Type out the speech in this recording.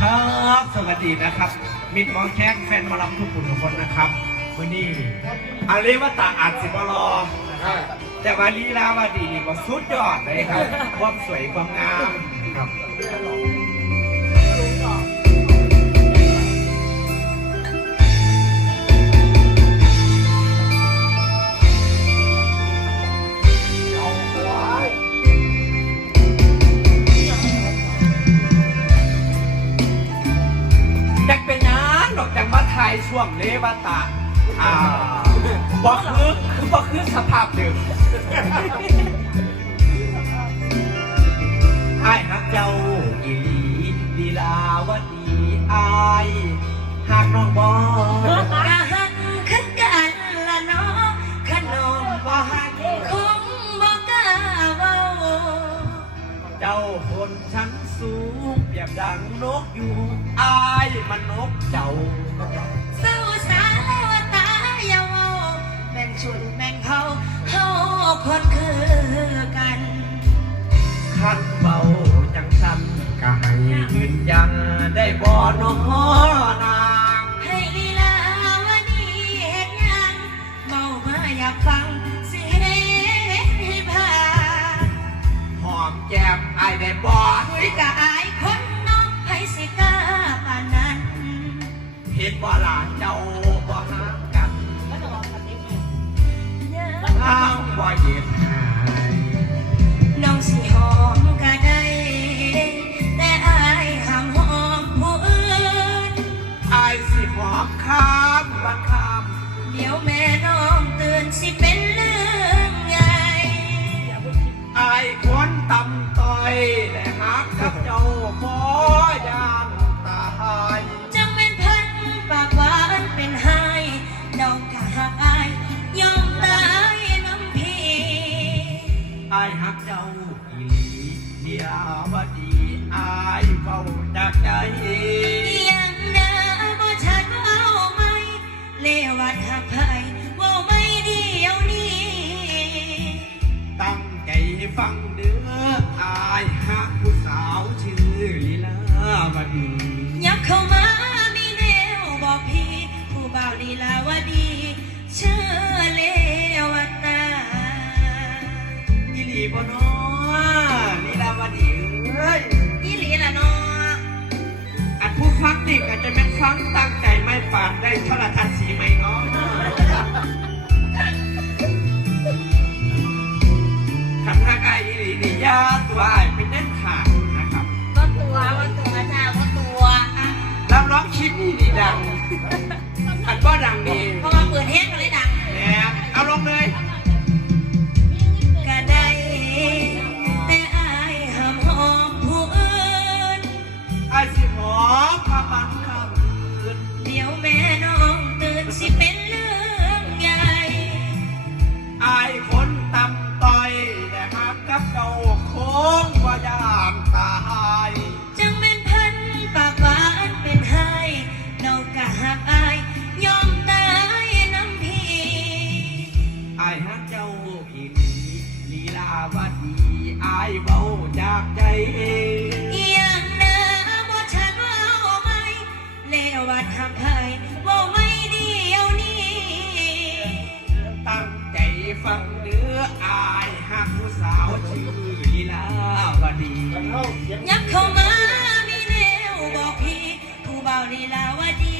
ครับ สวัสดีนะครับ มิดหมอแข้งแฟนหมาลำทุกคนทุกคนนะครับวันนี้อาเรียกว่าตาอาจสิบรอนะครับแต่ว่าลีลาวาดีนี่ก็สุดยอดเลยครับ ความสวยความงามครับ ดอกจังมายช่วงเลวตาอ่าบอกคือคือบอกคือสภาพเดิมไอ้ฮักเจ้าอีลีลีลาวดีไอ้ฮักน้องบ่ก สูงเปรียบดังนกอยู่อายมันนกเจ้าเศร้าสาแล้วตาอย่าวแม่งชุนแม่งเขาเฮาคนคือกันขันเบาจังสันก็ให้ยืนยันได้บ่อนา กะอายคนเนาะให้สิกล้าปานนั้น เห็นบ่ล่ะเจ้าบ่หากันห้ามบ่เย็นหายน้องสิหอมก็ได้ แต่อายห้ามหอมผู้อื่นไอายสิหอมข้ามบันข้าม เดี๋ยวแม่ เจ้าบ่ยานตายจังเป็นพันปากหวานเป็นไห้น้องก็หักอายยอมตายน้ำพี่ไอายหักเจ้าอีหลีเดียวดีไอายเฝ้าจากใจา ร้อ วดีไอ้เบาจากใจเอียงเนื้อบ่ชัดว่าเอาไหมเลวัดหักไผว่าไม่เดียวนี้ตั้งใจฟังเนื้อไอ้ฮักผู้สาวชื่อลีลาวดียับเข้ามามีแนวบอกพี่ผู้เบาลีลาวดี